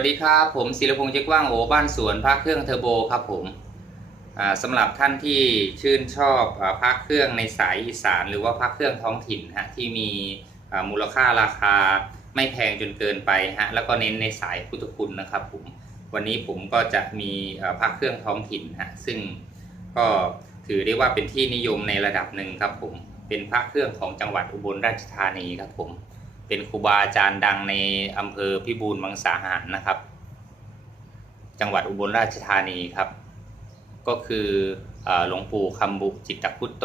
วัสดีครับผมศิลพงษ์เจ๊กว่างโอบ้านสวนพระเครื่องเทอร์โบครับผมสำหรับท่านที่ชื่นชอบพระเครื่องในสายอีสานหรือว่าพระเครื่องท้องถิ่นฮะที่มีมูลค่าราคาไม่แพงจนเกินไปฮะแล้วก็เน้นในสายพุทธคุณนะครับผมวันนี้ผมก็จะมีพระเครื่องท้องถิ่นฮะซึ่งก็ถือได้ว่าเป็นที่นิยมในระดับหนึ่งครับผมเป็นพระเครื่องของจังหวัดอุบลราชธานีครับผมเป็นครูบาอาจารย์ดังในอำเภอพิบูลมังสาหารนะครับจังหวัดอุบลราชธานีครับก็คือหลวงปู่คำบุจิตตคุตโต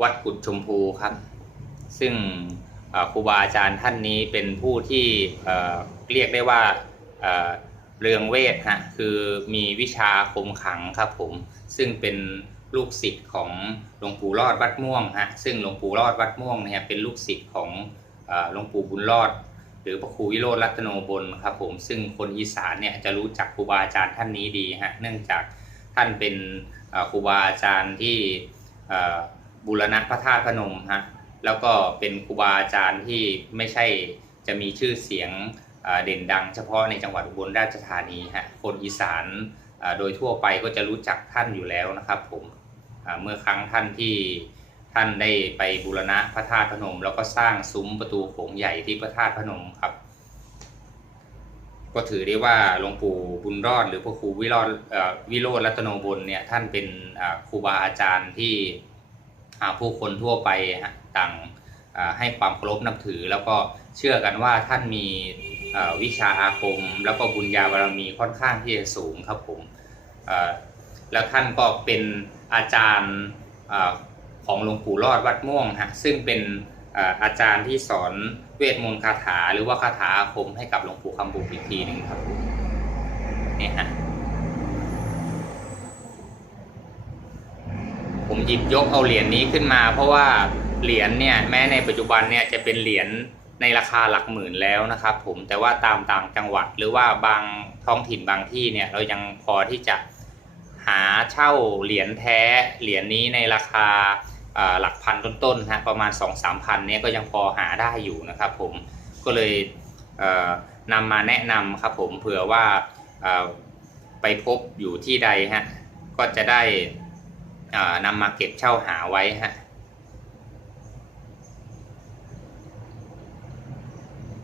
วัดกุดชมพูครับซึ่งครูบาอาจารย์ท่านนี้เป็นผู้ที่เรียกได้ว่าเรืองเวทฮะคือมีวิชาคมขลังครับผมซึ่งเป็นลูกศิษย์ของหลวงปู่รอดวัดม่วงฮะซึ่งหลวงปู่รอดวัดม่วงเนี่ยเป็นลูกศิษย์ของหลวงปู่บุญรอดหรือพระครูวิโรจน์รัตโนบลครับผมซึ่งคนอีสานเนี่ยจะรู้จักครูบาอาจารย์ท่านนี้ดีฮะเนื่องจากท่านเป็นครูบาอาจารย์ที่บูรณะพระธาตุพนมฮะแล้วก็เป็นครูบาอาจารย์ที่ไม่ใช่จะมีชื่อเสียงเด่นดังเฉพาะในจังหวัดอุบลราชธานีฮะคนอีสานโดยทั่วไปก็จะรู้จักท่านอยู่แล้วนะครับผมเมื่อครั้งท่านที่ท่านได้ไปบูรณะพระธาตุพนมแล้วก็สร้างซุ้มประตูโขงใหญ่ที่พระธาตุพนมครับก็ถือได้ว่าหลวงปู่บุญรอดหรือพระครูวิโรจน์รัตโนบลเนี่ยท่านเป็นครูบาอาจารย์ที่ผู้คนทั่วไปต่างให้ความเคารพนับถือแล้วก็เชื่อกันว่าท่านมีวิชาอาคมแล้วก็บุญญาบารมีค่อนข้างที่จะสูงครับผมแล้วท่านก็เป็นอาจารย์ของหลวงปู่รอดวัดม่วงฮะซึ่งเป็นอาจารย์ที่สอนเวทมนต์คาถาหรือว่าคาถาอาคมให้กับหลวงปู่คำบุอีกทีหนึ่งครับนี่ฮะผมหยิบยกเอาเหรียญนี้ขึ้นมาเพราะว่าเหรียญเนี่ยแม้ในปัจจุบันเนี่ยจะเป็นเหรียญในราคาหลักหมื่นแล้วนะครับผมแต่ว่าตามต่างจังหวัดหรือว่าบางท้องถิ่นบางที่เนี่ยเรายังพอที่จะหาเช่าเหรียญแท้เหรียญนี้ในราคาหลักพันต้นๆฮะประมาณ 2-3 พันเนี่ยก็ยังพอหาได้อยู่นะครับผมก็เลยนำมาแนะนำครับผมเผื่อว่าไปพบอยู่ที่ใดฮะก็จะได้นำมาเก็บเช่าหาไว้ฮะ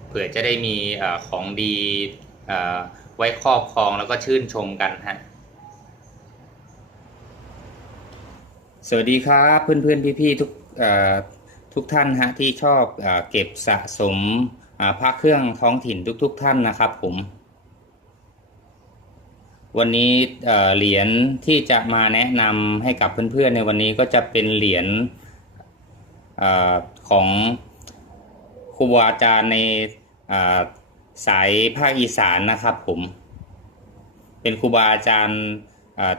เผื่อจะได้มีของดีไว้ครอบครองแล้วก็ชื่นชมกันฮะสวัสดีครับเพื่อนๆพี่ๆทุกท่านฮะที่ชอบเก็บสะสมพระเครื่องท้องถิ่นทุกท่านนะครับผมวันนี้เหรียญที่จะมาแนะนำให้กับเพื่อนๆในวันนี้ก็จะเป็นเหรียญของครูบาอาจารย์ในสายภาคอีสานนะครับผมเป็นครูบาอาจารย์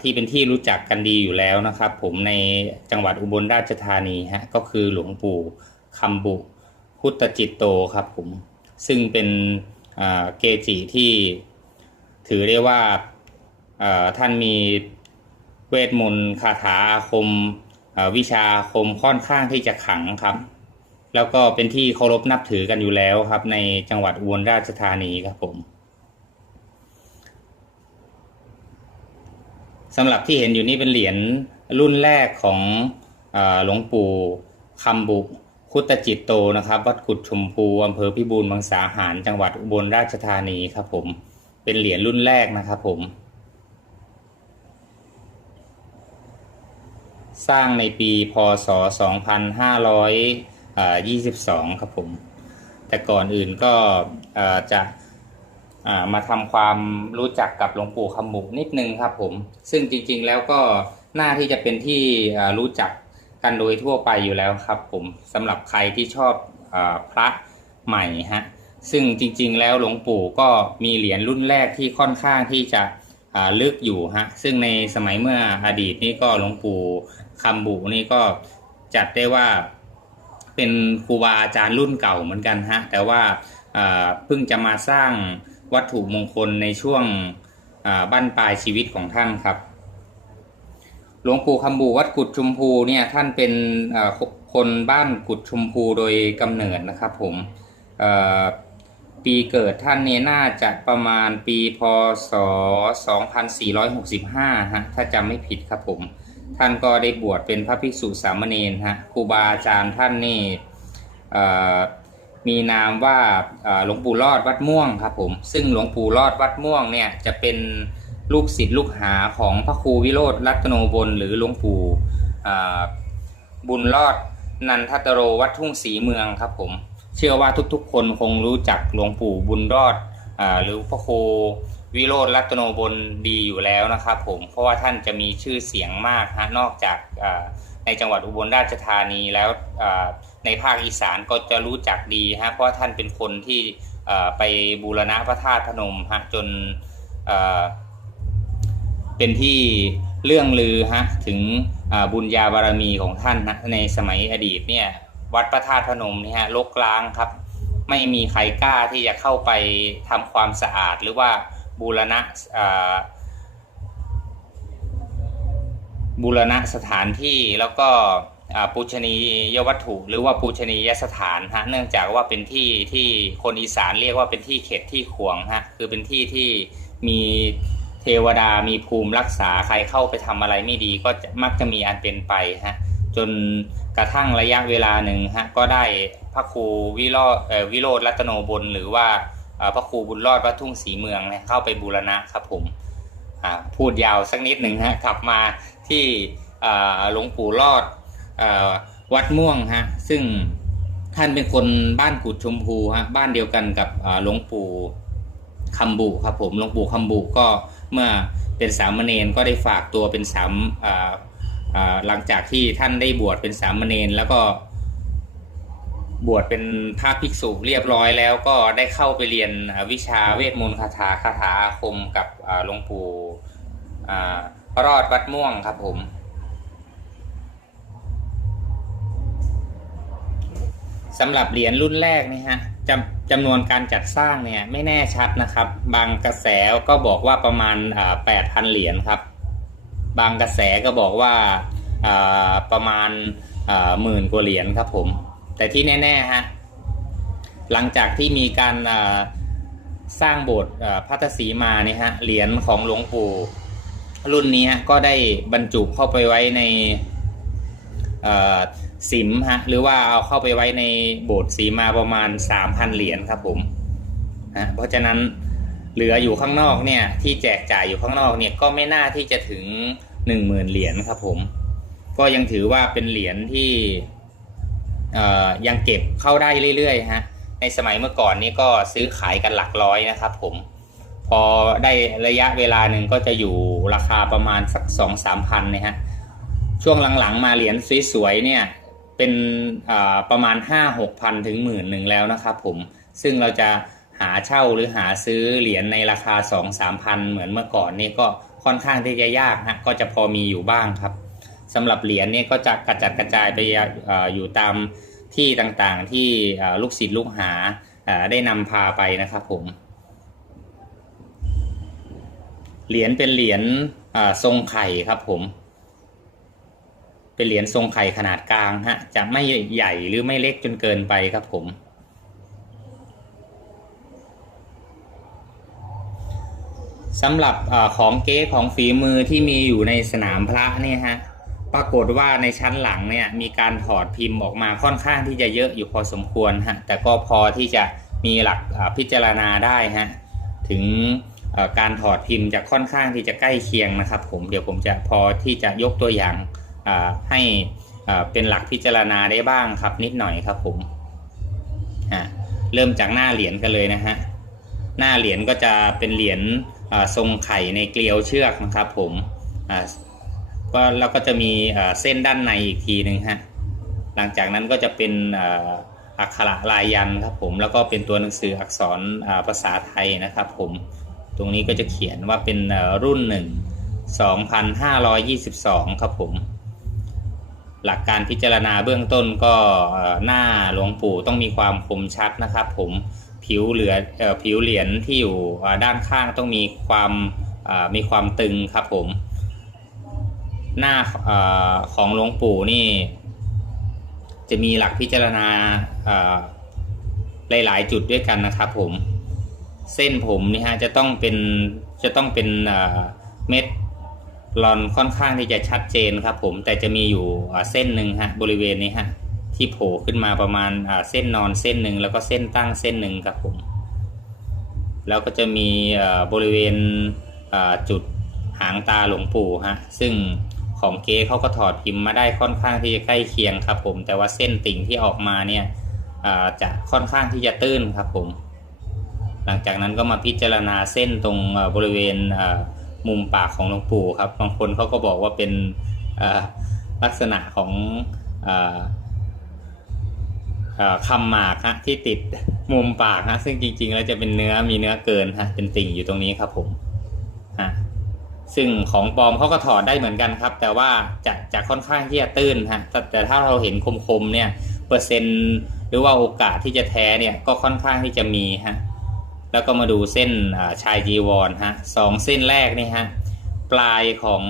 ที่เป็นที่รู้จักกันดีอยู่แล้วนะครับผมในจังหวัดอุบลราชธานีฮะก็คือหลวงปู่คำบุพุทธจิตโตครับผมซึ่งเป็นเกจิที่ถือได้ว่าท่านมีเวทมนต์คาถาอาคมวิชาอาคมค่อนข้างที่จะขลังครับแล้วก็เป็นที่เคารพนับถือกันอยู่แล้วครับในจังหวัดอุบลราชธานีครับผมสำหรับที่เห็นอยู่นี่เป็นเหรียญรุ่นแรกของหลวงปู่คำบุคุตจิตโตนะครับวัดกุดชมพูอำเภอพิบูลมังสาหารจังหวัดอุบลราชธานีครับผมเป็นเหรียญรุ่นแรกนะครับผมสร้างในปีพ.ศ. 2522ครับผมแต่ก่อนอื่นก็จะมาทำความรู้จักกับหลวงปู่คำบุนิดนึงครับผมซึ่งจริงๆแล้วก็น่าที่จะเป็นที่รู้จักกันโดยทั่วไปอยู่แล้วครับผมสำหรับใครที่ชอบพระใหม่ฮะซึ่งจริงๆแล้วหลวงปู่ก็มีเหรียญรุ่นแรกที่ค่อนข้างที่จะลึกอยู่ฮะซึ่งในสมัยเมื่ออดีตนี่ก็หลวงปู่คำบุนี่ก็จัดได้ว่าเป็นครูบาอาจารย์รุ่นเก่าเหมือนกันฮะแต่ว่าเพิ่งจะมาสร้างวัตถุมงคลในช่วงบั้นปลายชีวิตของท่านครับหลวงปู่คำบุวัดกุดชมพูเนี่ยท่านเป็นคนบ้านกุดชมพูโดยกำเนิดนะครับผม ปีเกิดท่านเนี่ยน่าจะประมาณปีพศ2465ฮะถ้าจำไม่ผิดครับผมท่านก็ได้บวชเป็นพระภิกษุสามเณรฮะครูบาอาจารย์ท่านนี่มีนามว่าหลวงปู่รอดวัดม่วงครับผมซึ่งหลวงปู่รอดวัดม่วงเนี่ยจะเป็นลูกศิษย์ลูกหาของพระครูวิโรจน์รัตโนบลหรือหลวงปู่บุญรอดนันทตโรวัดทุ่งศรีเมืองครับผมเชื่อว่าทุกๆคนคงรู้จักหลวงปู่บุญรอดหรือพระครูวิโรจน์รัตโนบลดีอยู่แล้วนะครับผมเพราะว่าท่านจะมีชื่อเสียงมากฮะนอกจากในจังหวัดอุบลราชธานีแล้วในภาคอีสานก็จะรู้จักดีฮะเพราะท่านเป็นคนที่ไปบูรณะพระธาตุพนมฮะจนเป็นที่เรื่องลือฮะถึงบุญญาบารมีของท่านนะในสมัยอดีตเนี่ยวัดพระธาตุพนมนี่ฮะรกร้างครับไม่มีใครกล้าที่จะเข้าไปทำความสะอาดหรือว่าบูรณะสถานที่แล้วก็ปูชนียวัตถุหรือว่าปูชนียสถานฮะเนื่องจากว่าเป็นที่ที่คนอีสานเรียกว่าเป็นที่เข็ดที่ขวงฮะคือเป็นที่ที่มีเทวดามีภูมิรักษาใครเข้าไปทำอะไรไม่ดีก็มักจะมีอันเป็นไปฮะจนกระทั่งระยะเวลาหนึ่งฮะก็ได้พระครูวิโรจน์รัตโนบลหรือว่าพระครูบุญรอดวัดทุ่งศรีเมืองเนี่ยเข้าไปบูรณะครับผมพูดยาวสักนิดหนึ่งฮะกลับมาที่หลวงปู่รอดวัดม่วงฮะซึ่งท่านเป็นคนบ้านกุดชมพูฮะบ้านเดียวกันกับหลวงปู่คำบุครับผมหลวงปู่คำบุก็เมื่อเป็นสามเณรก็ได้ฝากตัวเป็นหลังจากที่ท่านได้บวชเป็นสามเณรแล้วก็บวชเป็นพระภิกษุเรียบร้อยแล้วก็ได้เข้าไปเรียนวิชาเวทมนต์คาถาอาคมกับหลวงปู่รอดวัดม่วงครับผมสำหรับเหรียญรุ่นแรกนี่ฮะจำนวนการจัดสร้างเนี่ยไม่แน่ชัดนะครับบางกระแสก็บอกว่าประมาณ8,000 เหรียญครับบางกระแสก็บอกว่าประมาณ10,000 กว่าเหรียญครับผมแต่ที่แน่ๆฮะหลังจากที่มีการสร้างโบสถ์พัทสีมาเนี่ยฮะเหรียญของหลวงปู่รุ่นนี้ก็ได้บรรจุเข้าไปไว้ในสิมฮะหรือว่าเอาเข้าไปไว้ในโบสถ์สีมาประมาณ 3,000 เหรียญครับผมเพราะฉะนั้นเหลืออยู่ข้างนอกเนี่ยที่แจกจ่ายอยู่ข้างนอกเนี่ยก็ไม่น่าที่จะถึง 10,000 เหรียญครับผมก็ยังถือว่าเป็นเหรียญที่ยังเก็บเข้าได้เรื่อยๆฮะในสมัยเมื่อก่อนนี้ก็ซื้อขายกันหลักร้อยนะครับผมพอได้ระยะเวลาหนึ่งก็จะอยู่ราคาประมาณสัก 2-3 พันเนี่ยฮะช่วงหลังๆมาเหรียญสวยๆเนี่ยเป็นประมาณ 5-6 พันถึง10,000แล้วนะครับผมซึ่งเราจะหาเช่าหรือหาซื้อเหรียญในราคา 2-3 พันเหมือนเมื่อก่อนนี่ก็ค่อนข้างที่จะยากฮะก็จะพอมีอยู่บ้างครับสำหรับเหรียญนี่ก็จะกระจัดกระจายไปอยู่ตามที่ต่างๆที่ลูกศิษย์ลูกหาได้นำพาไปนะครับผมเหรียญเป็นเหรียญทรงไข่ครับผมเป็นเหรียญทรงไข่ขนาดกลางฮะจะไม่ใหญ่หรือไม่เล็กจนเกินไปครับผมสำหรับของเก๊ของฝีมือที่มีอยู่ในสนามพระเนี่ยฮะปรากฏว่าในชั้นหลังเนี่ยมีการถอดพิมพ์ออกมาค่อนข้างที่จะเยอะอยู่พอสมควรฮะแต่ก็พอที่จะมีหลักพิจารณาได้ฮะถึงการถอดพิมพ์จะค่อนข้างที่จะใกล้เคียงนะครับผมเดี๋ยวผมจะพอที่จะยกตัวอย่างให้เป็นหลักพิจารณาได้บ้างครับนิดหน่อยครับผมเริ่มจากหน้าเหรียญกันเลยนะฮะหน้าเหรียญก็จะเป็นเหรียญทรงไข่ในเกลียวเชือกนะครับผมแล้วก็จะมีเส้นด้านในอีกทีหนึ่งฮะหลังจากนั้นก็จะเป็นอักขระลายยันต์ครับผมแล้วก็เป็นตัวหนังสืออักษรภาษาไทยนะครับผมตรงนี้ก็จะเขียนว่าเป็นรุ่น1 2522ครับผมหลักการพิจารณาเบื้องต้นก็หน้าหลวงปู่ต้องมีความคมชัดนะครับผมผิวเหรียญที่อยู่ด้านข้างต้องมีความตึงครับผมหน้าของหลวงปู่นี่จะมีหลักพิจารณาหลายๆจุดด้วยกันนะครับผม เส้นผมนี่ฮะจะต้องเป็นเม็ดลอนค่อนข้างที่จะชัดเจนครับผมแต่จะมีอยู่เส้นหนึ่งฮะบริเวณนี้ฮะที่โผล่ขึ้นมาประมาณเส้นนอนเส้นหนึ่งแล้วก็เส้นตั้งเส้นหนึ่งครับผมแล้วก็จะมีบริเวณจุดหางตาหลวงปู่ฮะซึ่งของเก๊เขาก็ถอดพิมพ์มาได้ค่อนข้างที่จะใกล้เคียงครับผมแต่ว่าเส้นติ่งที่ออกมาเนี่ยจะค่อนข้างที่จะตื้นครับผมหลังจากนั้นก็มาพิจารณาเส้นตรงบริเวณมุมปากของหลวงปู่ครับบางคนเขาก็บอกว่าเป็นลักษณะของคำหมากฮะที่ติดมุมปากฮะซึ่งจริงๆแล้วจะเป็นมีเนื้อเกินฮะเป็นติ่งอยู่ตรงนี้ครับผมฮะซึ่งของปลอมเขาก็ถอดได้เหมือนกันครับแต่ว่าจะค่อนข้างที่จะตื้นฮะแต่ถ้าเราเห็นคมๆเนี่ยเปอร์เซ็นต์หรือว่าโอกาสที่จะแท้เนี่ยก็ค่อนข้างที่จะมีฮะแล้วก็มาดูเส้นชายจีวรฮะ2เส้นแรกนี่ฮะปลายของ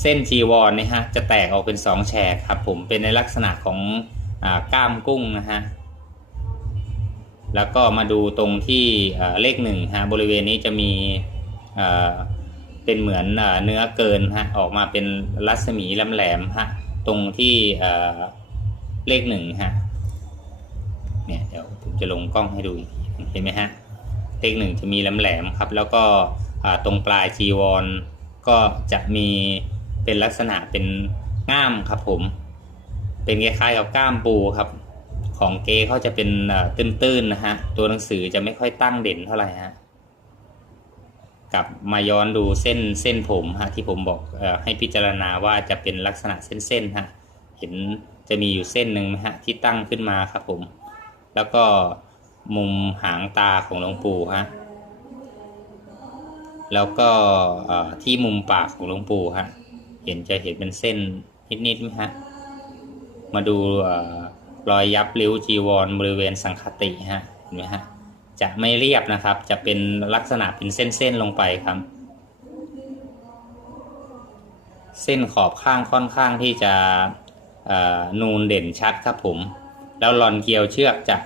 เส้นจีวรนี่ฮะจะแตกออกเป็น2แฉกครับผมเป็นในลักษณะของก้ามกุ้งนะฮะแล้วก็มาดูตรงที่เลข1ฮะบริเวณนี้จะมีเป็นเหมือนเนื้อเกินฮะออกมาเป็นรัศมีแหลมๆฮะตรงที่เลข1ฮะเนี่ยเดี๋ยวผมจะลงกล้องให้ดูเห็นไหมฮะเลข1จะมีแหลมๆครับแล้วก็ตรงปลายจีวรก็จะมีเป็นลักษณะเป็นง่ามครับผมเป็นคล้ายๆกับก้ามปูครับของเก๊เขาจะเป็นตื้นๆนะฮะตัวหนังสือจะไม่ค่อยตั้งเด่นเท่าไหร่ฮะกลับมาย้อนดูเส้นผมฮะที่ผมบอกให้พิจารณาว่าจะเป็นลักษณะเส้นฮะเห็นจะมีอยู่เส้นหนึ่งฮะที่ตั้งขึ้นมาครับผมแล้วก็มุมหางตาของหลวงปู่ฮะแล้วก็ที่มุมปากของหลวงปู่ฮะจะเห็นเป็นเส้นนิดๆไหมฮะมาดูรอยยับริ้วจีวรบริเวณสังฆติฮะเห็นไหมฮะจะไม่เรียบนะครับจะเป็นลักษณะเป็นเส้นๆลงไปครับเส้นขอบข้างค่อนข้างที่จะนูนเด่นชัดครับผมแล้วลอนเกลียวเชือกจะ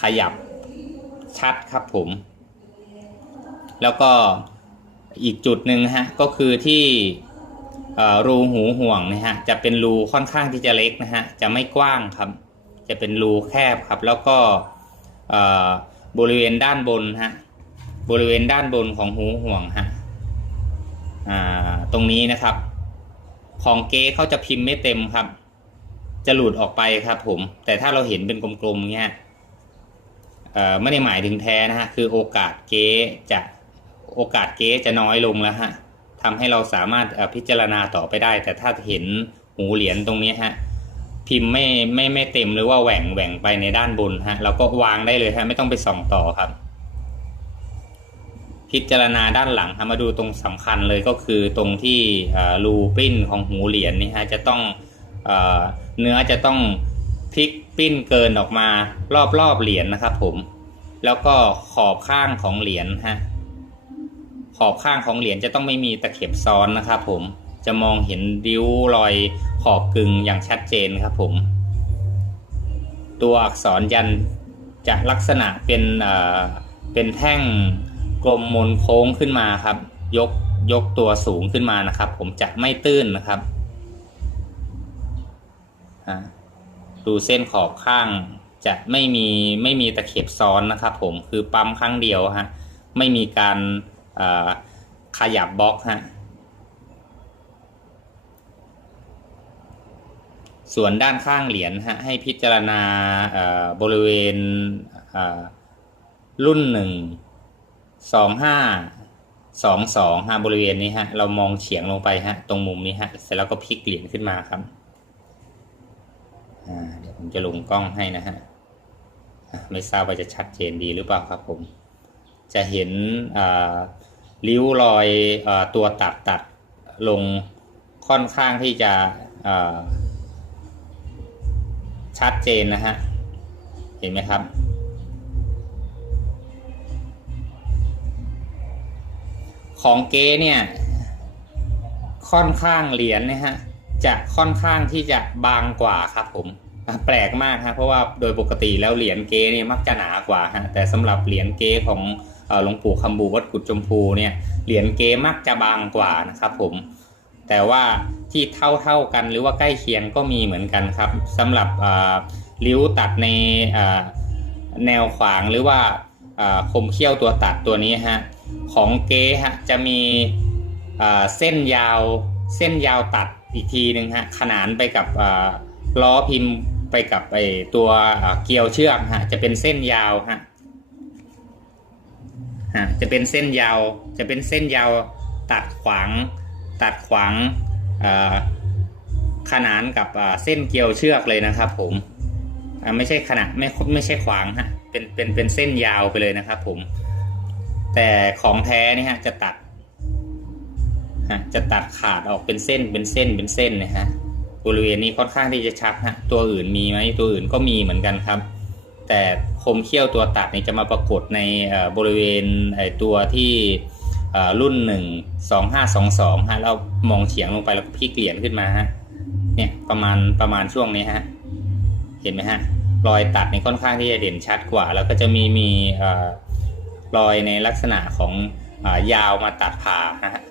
ขยับชัดครับผมแล้วก็อีกจุดหนึ่งฮะก็คือที่รูหูห่วงนะฮะจะเป็นรูค่อนข้างที่จะเล็กนะฮะจะไม่กว้างครับจะเป็นรูแคบครับแล้วก็บริเวณด้านบนฮะบริเวณด้านบนของหูห่วงฮะตรงนี้นะครับของเก๊เขาจะพิมพ์ไม่เต็มครับจะหลุดออกไปครับผมแต่ถ้าเราเห็นเป็นกลมๆเงี้ยไม่ได้หมายถึงแท้นะฮะคือโอกาสเก๊จะน้อยลงแล้วฮะทำให้เราสามารถพิจารณาต่อไปได้แต่ถ้าเห็นหูเหรียญตรงนี้ฮะพิมพ์ไม่เต็มหรือว่าแหว่งไปในด้านบนฮะเราก็วางได้เลยฮะไม่ต้องไปส่องต่อครับพิจารณาด้านหลังมาดูตรงสำคัญเลยก็คือตรงที่รูปริ้นของหูเหรียญนี่ฮะจะต้องเนื้อจะต้องพลิกปริ้นเกินออกมารอบเหรียญนะครับผมแล้วก็ขอบข้างของเหรียญฮะขอบข้างของเหรียญจะต้องไม่มีตะเข็บซ้อนนะครับผมจะมองเห็นริ้วรอยขอบกึ่งอย่างชัดเจนครับผมตัวอักษรยันจะลักษณะเป็นแท่งกลมมนโค้งขึ้นมาครับยกตัวสูงขึ้นมานะครับผมจะไม่ตื้นนะครับดูเส้นขอบข้างจะไม่มีตะเข็บซ้อนนะครับผมคือปั๊มครั้งเดียวฮะไม่มีการขยับบล็อกฮะส่วนด้านข้างเหรียญฮะให้พิจารณาบริเวณรุ่น12522ฮะบริเวณนี้ฮะเรามองเฉียงลงไปฮะตรงมุมนี้ฮะเสร็จแล้วก็พลิกเหรียญขึ้นมาครับเดี๋ยวผมจะลงกล้องให้นะฮะไม่ทราบว่าจะชัดเจนดีหรือเปล่าครับผมจะเห็นริ้วรอยตัวตัดลงค่อนข้างที่จะชัดเจนนะฮะเห็นไหมครับของเก๊เนี่ยค่อนข้างเหรียญนะฮะจะค่อนข้างที่จะบางกว่าครับผม แปลกมากฮะเพราะว่าโดยปกติแล้วเหรียญเก๊นี่มักจะหนากว่าฮะแต่สำหรับเหรียญเก๊ของหลวงปู่คำบูวัดกุดชมพูเนี่ยเหรียญเก๊มักจะบางกว่านะครับผมแต่ว่าที่เท่ากันหรือว่าใกล้เคียงก็มีเหมือนกันครับสำหรับริ้วตัดในแนวขวางหรือว่าคมเขี้ยวตัวตัดตัวนี้ฮะของเก๊ฮะจะมีเส้นยาวตัดอีกทีหนึ่งฮะขนานไปกับล้อพิมพ์ไปกับตัวเกลียวเชือกฮะจะเป็นเส้นยาวฮะจะเป็นเส้นยาวตัดขวางขนานกับเส้นเกลียวเชือกเลยนะครับผมไม่ใช่ขนาดไม่ใช่ขวางฮะเป็นเส้นยาวไปเลยนะครับผมแต่ของแท้นี่ฮะจะตัดขาดออกเป็นเส้นนะฮะบริเวณนี้ค่อนข้างที่จะชัดฮะตัวอื่นมีไหมตัวอื่นก็มีเหมือนกันครับแต่คมเขี้ยวตัวตัดนี่จะมาปรากฏในบริเวณตัวที่รุ่น12522ฮะเรามองเฉียงลงไปแล้วก็พลิกเหรียญขึ้นมาฮะเนี่ยประมาณช่วงนี้ฮะเห็นไหมฮะรอยตัดนี่ค่อนข้างที่จะเด่นชัดกว่าแล้วก็จะมีรอยในลักษณะของยาวมาตัดผ่าฮะ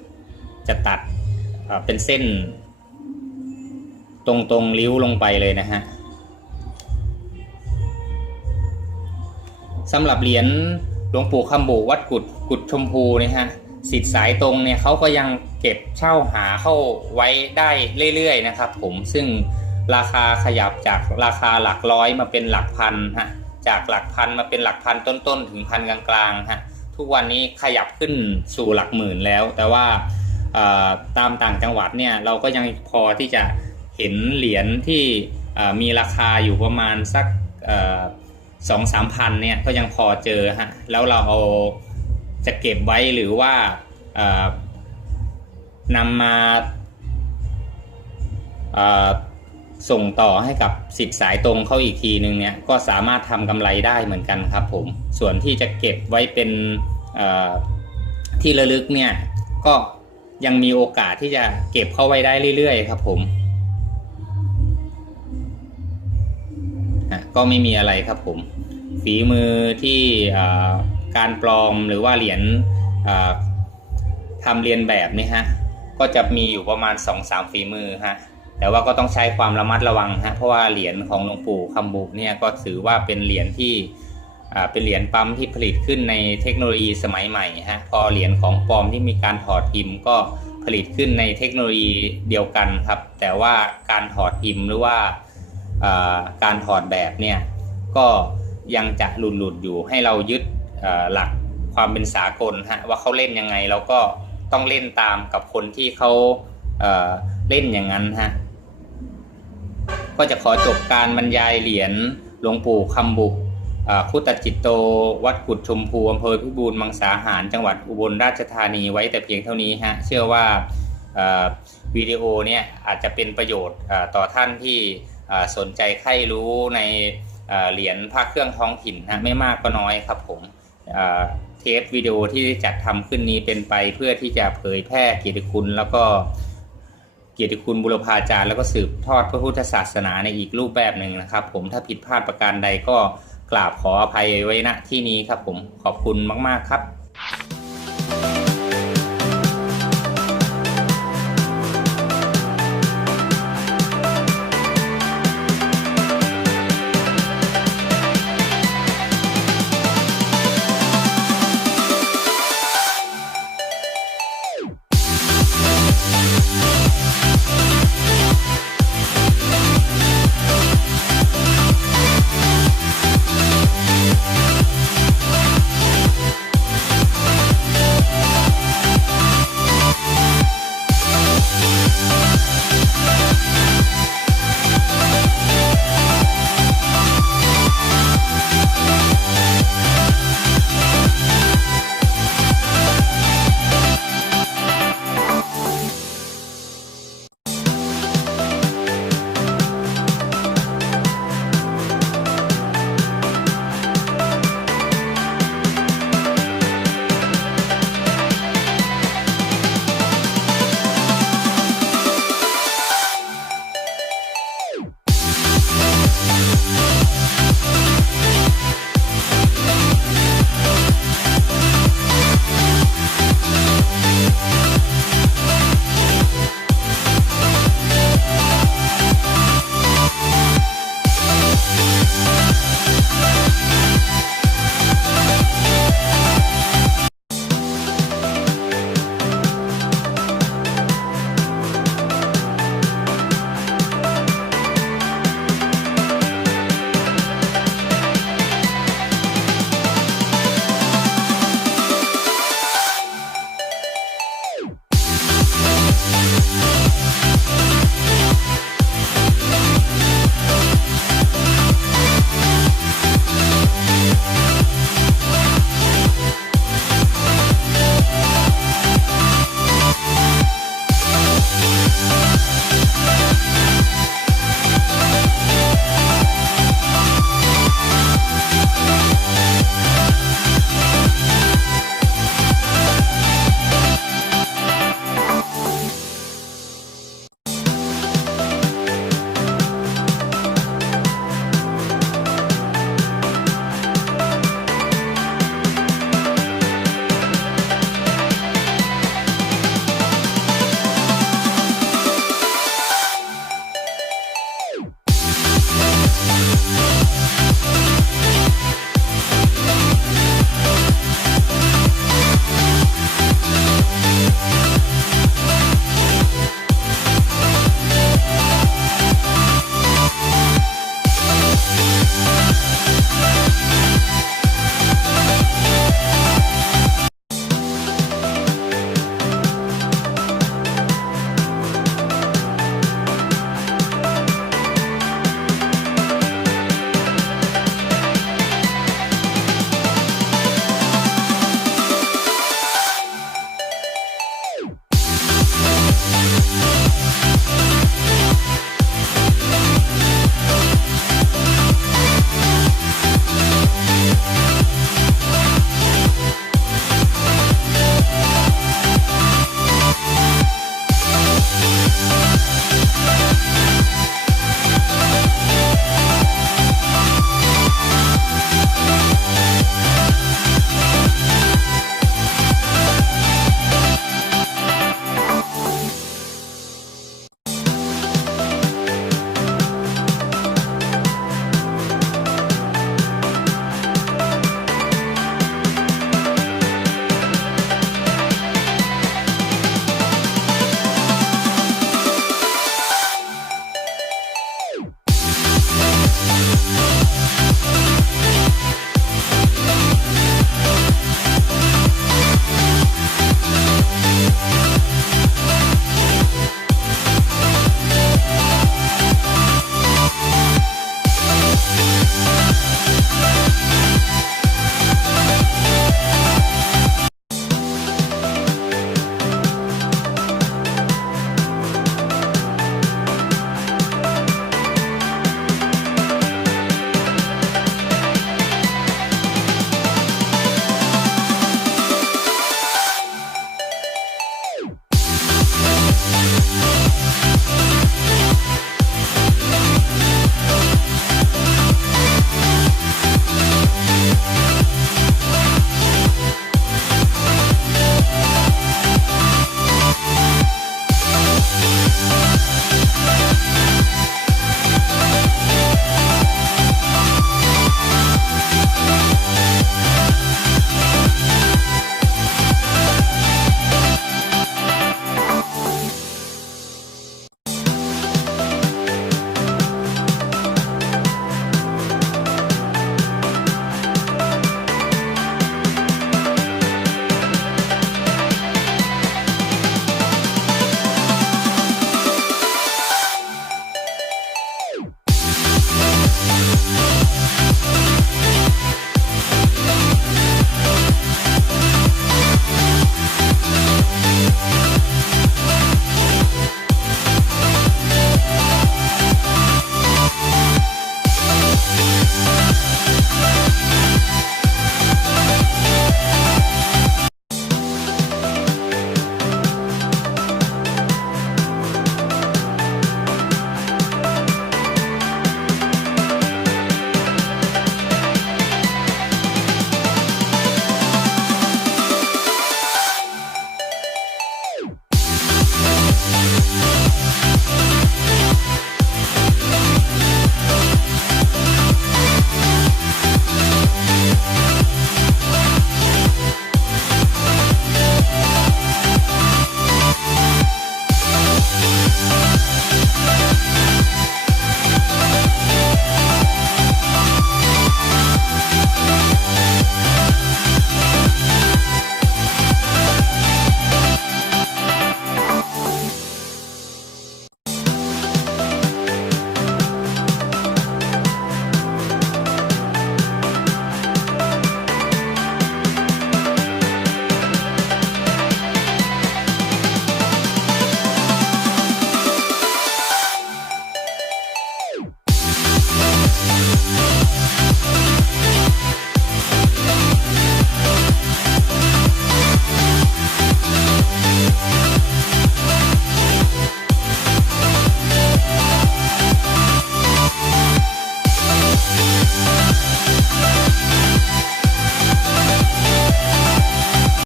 จะตัดเป็นเส้นตรงริ้วลงไปเลยนะฮะสำหรับเหรียญหลวงปู่คำบูวัดกุดชมพูนี่ฮะศิษย์สายตรงเนี่ยเขาก็ยังเก็บเช่าหาเข้าไว้ได้เรื่อยๆนะครับผมซึ่งราคาขยับจากราคาหลักร้อยมาเป็นหลักพันฮะจากหลักพันมาเป็นหลักพันต้นๆถึงพันกลางๆฮะทุกวันนี้ขยับขึ้นสู่หลักหมื่นแล้วแต่ว่าตามต่างจังหวัดเนี่ยเราก็ยังพอที่จะเห็นเหรียญที่มีราคาอยู่ประมาณสัก2-3 พันเนี่ยก็ยังพอเจอฮะแล้วเราเอาจะเก็บไว้หรือว่านำมาส่งต่อให้กับศิษย์สายตรงเขาอีกทีนึงเนี่ยก็สามารถทำกำไรได้เหมือนกันครับผมส่วนที่จะเก็บไว้เป็นที่ระลึกเนี่ยก็ยังมีโอกาสที่จะเก็บเข้าไว้ได้เรื่อยๆครับผมก็ไม่มีอะไรครับผมฝีมือที่การปลอมหรือว่าเหรียญทำเรียนแบบนี่ฮะก็จะมีอยู่ประมาณ 2-3 ฝีมือฮะแต่ว่าก็ต้องใช้ความระมัดระวังฮะเพราะว่าเหรียญของหลวงปู่คำบุเนี่ยก็ถือว่าเป็นเหรียญที่เป็นเหรียญปั๊มที่ผลิตขึ้นในเทคโนโลยีสมัยใหม่ฮะพอเหรียญของปลอมที่มีการถอดพิมพ์ก็ผลิตขึ้นในเทคโนโลยีเดียวกันครับแต่ว่าการถอดพิมพ์หรือว่าการถอดแบบเนี่ยก็ยังจะหลุดอยู่ให้เรายึดหลักความเป็นสากลฮะว่าเขาเล่นยังไงเราก็ต้องเล่นตามกับคนที่เขาเล่นอย่างนั้นฮะก็จะขอจบการบรรยายเหรียญหลวงปู่คำบุคุตจิตโตวัดกุดชมพูอำเภอพิบูลมังสาหารจังหวัดอุบลราชธานีไว้แต่เพียงเท่านี้ฮะเชื่อว่าวิดีโอเนี่ยอาจจะเป็นประโยชน์ต่อท่านที่สนใจใคร่รู้ในเหรียญพระเครื่องท้องถิ่นนะไม่มากก็น้อยครับผมเทปวิดีโอที่จัดทำขึ้นนี้เป็นไปเพื่อที่จะเผยแพร่เกียรติคุณแล้วก็เกียรติคุณบุรพาจารย์แล้วก็สืบทอดพระพุทธศาสนาในอีกรูปแบบหนึ่งนะครับผมถ้าผิดพลาดประการใดก็กราบขออภัยไว้ณที่นี้ครับผมขอบคุณมากๆครับ ครับ